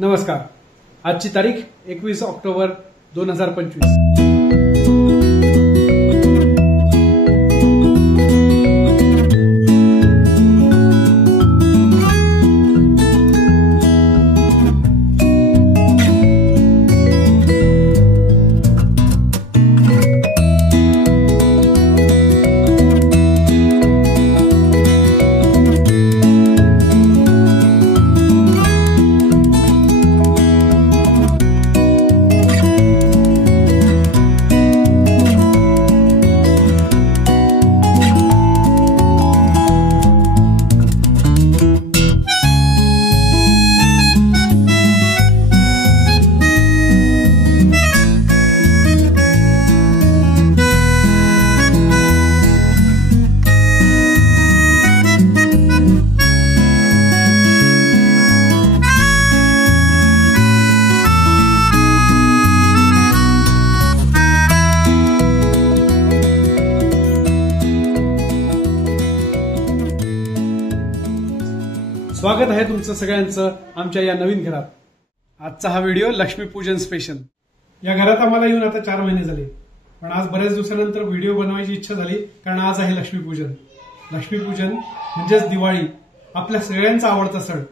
नमस्कार. आजची तारीख 21 ऑक्टोबर 2025. स्वागत आहे तुमचं सगळ्यांचं आमच्या या नवीन घरात. आजचा हा व्हिडिओ लक्ष्मीपूजन स्पेशल. या घरात आम्हाला येऊन आता 4 महिने झाले, पण आज बऱ्याच दिवसानंतर व्हिडिओ बनवायची इच्छा झाली, कारण आज आहे लक्ष्मीपूजन. लक्ष्मीपूजन म्हणजेच दिवाळी, आपल्या सगळ्यांचा आवडता सण.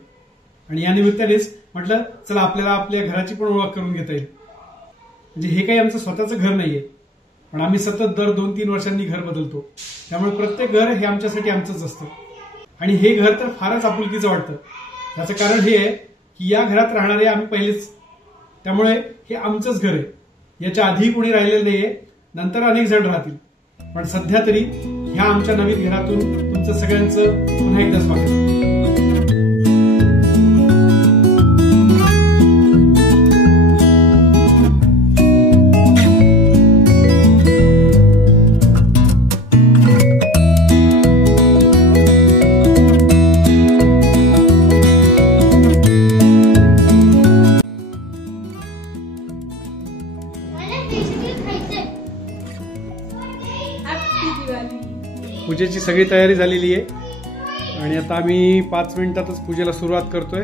आणि या निमित्तानेच म्हटलं चला आपल्याला आपल्या घराची पण ओळख करून घेता येईल. म्हणजे हे काही आमचं स्वतःचं घर नाहीये, पण आम्ही सतत दर 2-3 वर्षांनी घर बदलतो. त्यामुळे प्रत्येक घर हे आमच्यासाठी आमचंच असतं. आणि हे घर तर फारच आपुलकीचं वाटतं. याचं कारण हे आहे की या घरात राहणारे आम्ही पहिलेच, त्यामुळे हे आमचंच घर आहे. याच्या आधी कोणी राहिलेलं नाहीये, नंतर अनेक जण राहतील, पण सध्या तरी ह्या आमच्या नवीन घरातून तुमचं सगळ्यांचं पुन्हा एकदा स्वागत. पूजेची सगळी तयारी झालेली आहे आणि आता आम्ही 5 मिनिटातच पूजेला सुरुवात करतोय.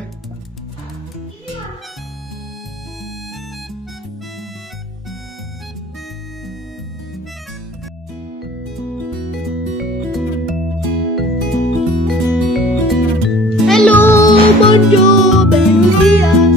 Hello, bonjour, buenos días.